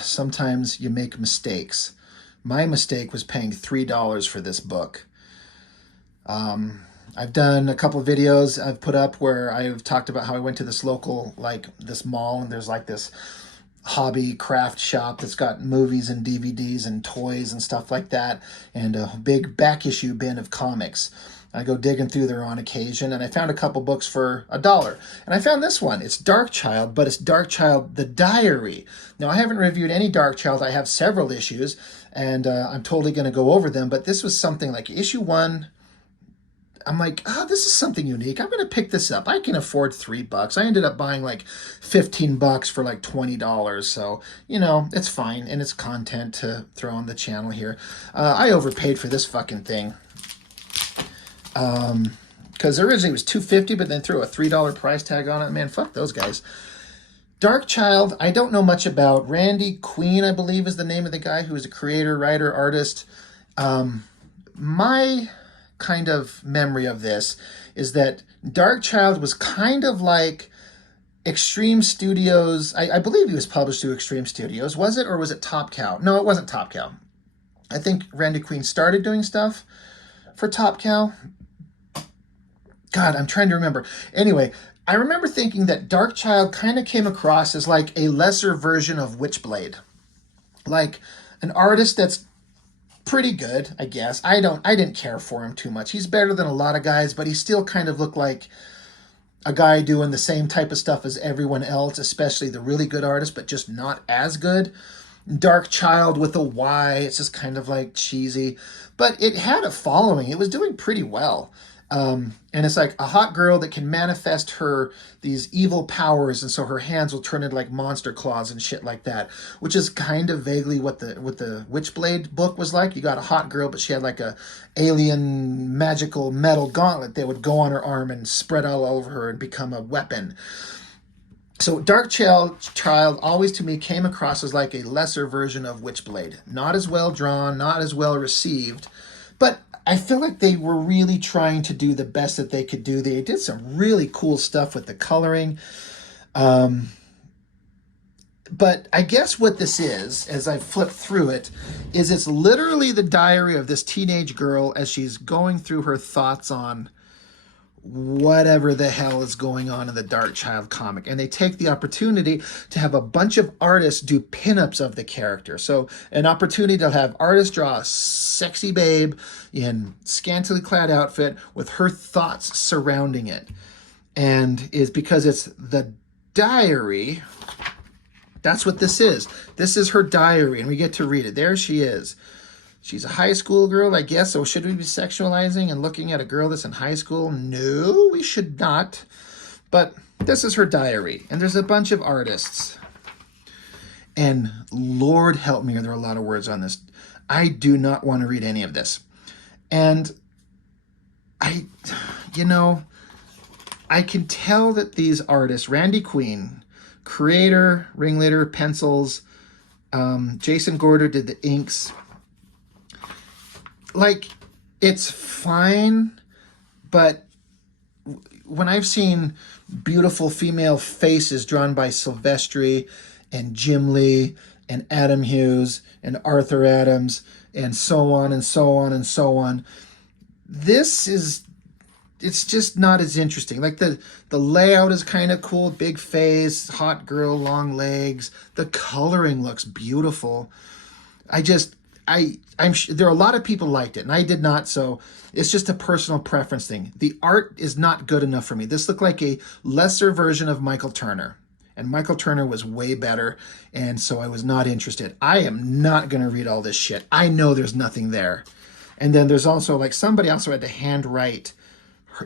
Sometimes you make mistakes. My mistake was paying $3 for this book. I've done a couple of videos I've put up where I've talked about how I went to this local, like this mall, and there's like this hobby craft shop that's got movies and DVDs and toys and stuff like that, and a big back issue bin of comics. I go digging through there on occasion, and I found a couple books for $1. And I found this one. It's DarkChylde, but it's DarkChylde the Diary. Now, I haven't reviewed any DarkChylde. I have several issues, and I'm totally going to go over them. But this was something like issue 1. I'm like, oh, this is something unique. I'm going to pick this up. I can afford $3. I ended up buying like $15 for like $20. So, you know, it's fine. And it's content to throw on the channel here. I overpaid for this fucking thing. Because originally it was $2.50, but then threw a $3 price tag on it. Man, fuck those guys. DarkChylde, I don't know much about. Randy Queen, I believe, is the name of the guy who is a creator, writer, artist. My kind of memory of this is that DarkChylde was kind of like Extreme Studios. I believe he was published through Extreme Studios. Was it, or was it Top Cow? No, it wasn't Top Cow. I think Randy Queen started doing stuff for Top Cow. God, I'm trying to remember. Anyway, I remember thinking that DarkChylde kind of came across as like a lesser version of Witchblade. Like an artist that's pretty good, I guess. I didn't care for him too much. He's better than a lot of guys, but he still kind of looked like a guy doing the same type of stuff as everyone else, especially the really good artists, but just not as good. DarkChylde with a Y, it's just kind of like cheesy, but it had a following. It was doing pretty well. And it's like a hot girl that can manifest these evil powers, and so her hands will turn into like monster claws and shit like that, which is kind of vaguely what the Witchblade book was like. You got a hot girl, but she had like a alien magical metal gauntlet that would go on her arm and spread all over her and become a weapon. So DarkChylde always to me came across as like a lesser version of Witchblade. Not as well drawn, not as well received, but I feel like they were really trying to do the best that they could do. They did some really cool stuff with the coloring. But I guess what this is, as I flip through it, is it's literally the diary of this teenage girl as she's going through her thoughts on whatever the hell is going on in the DarkChylde comic. And they take the opportunity to have a bunch of artists do pinups of the character. So an opportunity to have artists draw a sexy babe in scantily clad outfit with her thoughts surrounding it. And is because it's the diary. That's what this is. This is her diary, and we get to read it. There she is. She's a high school girl, I guess. So should we be sexualizing and looking at a girl that's in high school? No, we should not. But this is her diary. And there's a bunch of artists. And Lord help me, are there a lot of words on this? I do not want to read any of this. And I can tell that these artists, Randy Queen, creator, ringleader, pencils, Jason Gorder did the inks. Like, it's fine, but when I've seen beautiful female faces drawn by Silvestri and Jim Lee and Adam Hughes and Arthur Adams and so on and so on and so on, it's just not as interesting. Like the layout is kind of cool, big face, hot girl, long legs. The coloring looks beautiful. I'm sure there are a lot of people liked it, and I did not, so it's just a personal preference thing. The art is not good enough for me. This looked like a lesser version of Michael Turner, and Michael Turner was way better, and so I was not interested. I am not going to read all this shit. I know there's nothing there. And then there's also, like, somebody also had to handwrite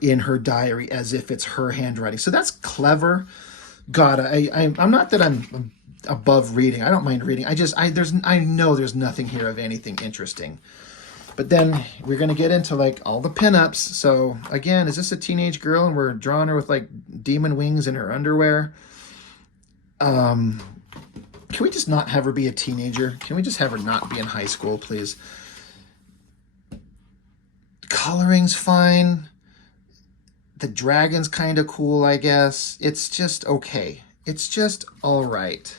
in her diary as if it's her handwriting. So that's clever. God, I'm not that I'm above reading. I don't mind reading. I know there's nothing here of anything interesting. But then we're going to get into like all the pinups. So again, is this a teenage girl and we're drawing her with like demon wings in her underwear? Can we just not have her be a teenager? Can we just have her not be in high school, please? Coloring's fine. The dragon's kind of cool, I guess. It's just okay. It's just all right.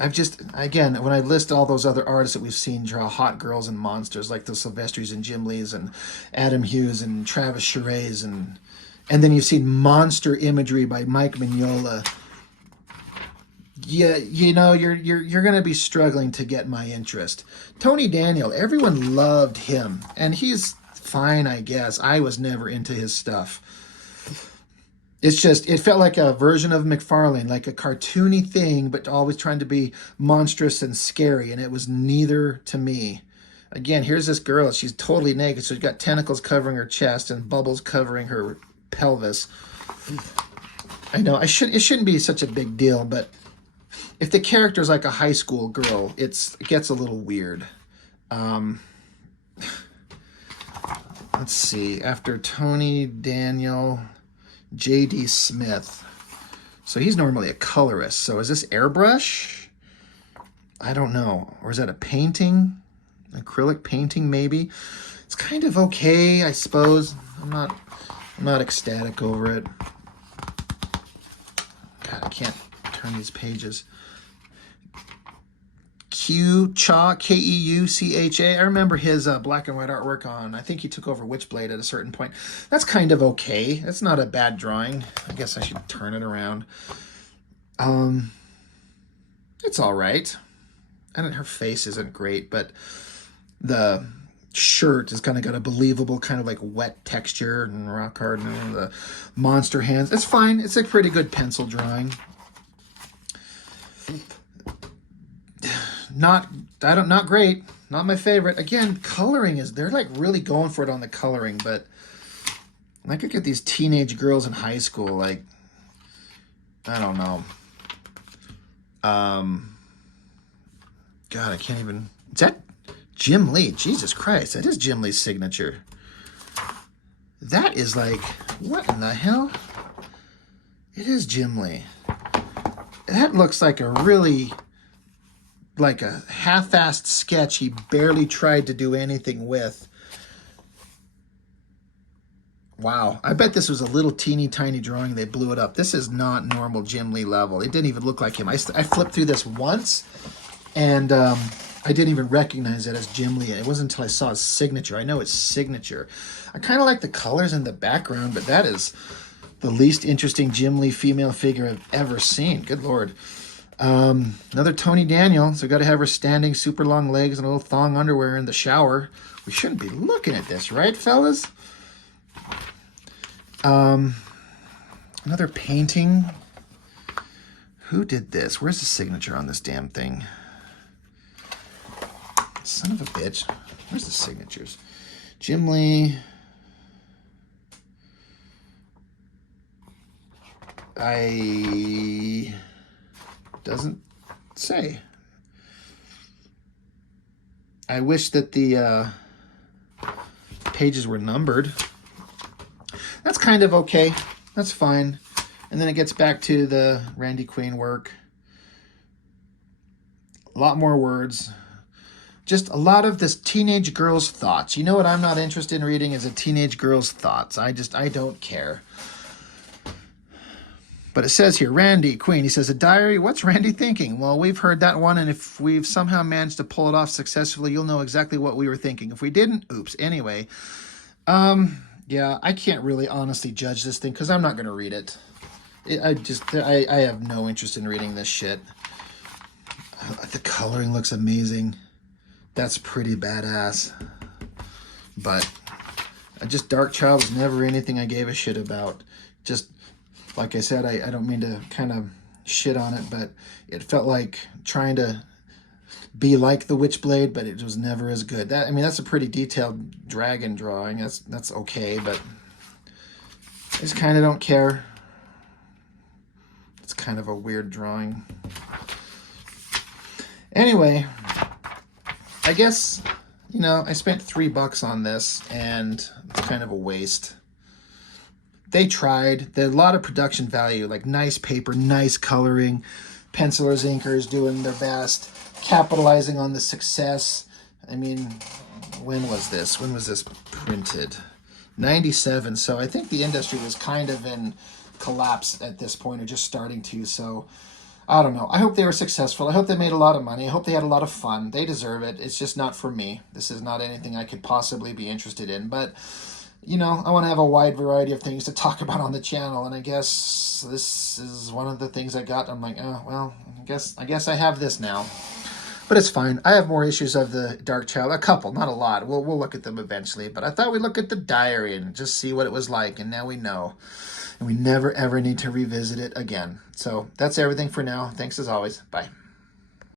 I've just, again, when I list all those other artists that we've seen draw hot girls and monsters, like the Silvestris and Jim Lees and Adam Hughes and Travis Charest, and then you've seen monster imagery by Mike Mignola. Yeah, you know, you're going to be struggling to get my interest. Tony Daniel, everyone loved him, and he's fine, I guess. I was never into his stuff. It's just, it felt like a version of McFarlane, like a cartoony thing, but always trying to be monstrous and scary, and it was neither to me. Again, here's this girl. She's totally naked. So she's got tentacles covering her chest and bubbles covering her pelvis. I know, it shouldn't be such a big deal, but if the character's like a high school girl, it gets a little weird. Let's see. After Tony Daniel... J.D. Smith. So he's normally a colorist. So is this airbrush? I don't know. Or is that a painting? Acrylic painting, maybe? It's kind of okay, I suppose. I'm not ecstatic over it. God, I can't turn these pages. Keucha. I remember his black and white artwork on, I think he took over Witchblade at a certain point. That's kind of okay. That's not a bad drawing. I guess I should turn it around. It's all right. And her face isn't great, but the shirt has kind of got a believable kind of like wet texture and rock hard, and the monster hands. It's fine. It's a pretty good pencil drawing. Not great. Not my favorite. Again, coloring they're like really going for it on the coloring, but I could get these teenage girls in high school, like, I don't know. God, I can't even, is that Jim Lee? Jesus Christ, that is Jim Lee's signature. That is like, what in the hell? It is Jim Lee. That looks like a really, like a half-assed sketch he barely tried to do anything with. Wow, I bet this was a little teeny tiny drawing. They blew it up. This is not normal Jim Lee level. It didn't even look like him. I flipped through this once, and I didn't even recognize it as Jim Lee. It wasn't until I saw his signature. I know it's signature. I kind of like the colors in the background, but that is the least interesting Jim Lee female figure I've ever seen. Good Lord. Another Tony Daniel. So got to have her standing, super long legs, and a little thong underwear in the shower. We shouldn't be looking at this, right, fellas? Another painting. Who did this? Where's the signature on this damn thing? Son of a bitch. Where's the signatures? Jim Lee. Doesn't say. I wish that the pages were numbered. That's kind of okay. That's fine. And then it gets back to the Randy Queen work. A lot more words. Just a lot of this teenage girl's thoughts. You know what I'm not interested in reading is a teenage girl's thoughts. I don't care. But it says here, Randy Queen, he says, a diary, what's Randy thinking? Well, we've heard that one, and if we've somehow managed to pull it off successfully, you'll know exactly what we were thinking. If we didn't, oops. Anyway, yeah, I can't really honestly judge this thing because I'm not going to read it. I have no interest in reading this shit. The coloring looks amazing. That's pretty badass. But DarkChylde was never anything I gave a shit about. Just, like I said, I don't mean to kind of shit on it, but it felt like trying to be like the Witchblade, but it was never as good. I mean, that's a pretty detailed dragon drawing. That's okay, but I just kind of don't care. It's kind of a weird drawing. Anyway, I guess, you know, I spent $3 on this, and it's kind of a waste. They tried. They had a lot of production value, like nice paper, nice coloring, pencilers, inkers doing their best, capitalizing on the success. I mean, when was this? When was this printed? 97. So I think the industry was kind of in collapse at this point, or just starting to. So I don't know. I hope they were successful. I hope they made a lot of money. I hope they had a lot of fun. They deserve it. It's just not for me. This is not anything I could possibly be interested in. But, I want to have a wide variety of things to talk about on the channel. And I guess this is one of the things I got. I'm like, oh, well, I guess I have this now. But it's fine. I have more issues of the DarkChylde. A couple, not a lot. We'll look at them eventually. But I thought we'd look at the diary and just see what it was like. And now we know. And we never, ever need to revisit it again. So that's everything for now. Thanks as always. Bye.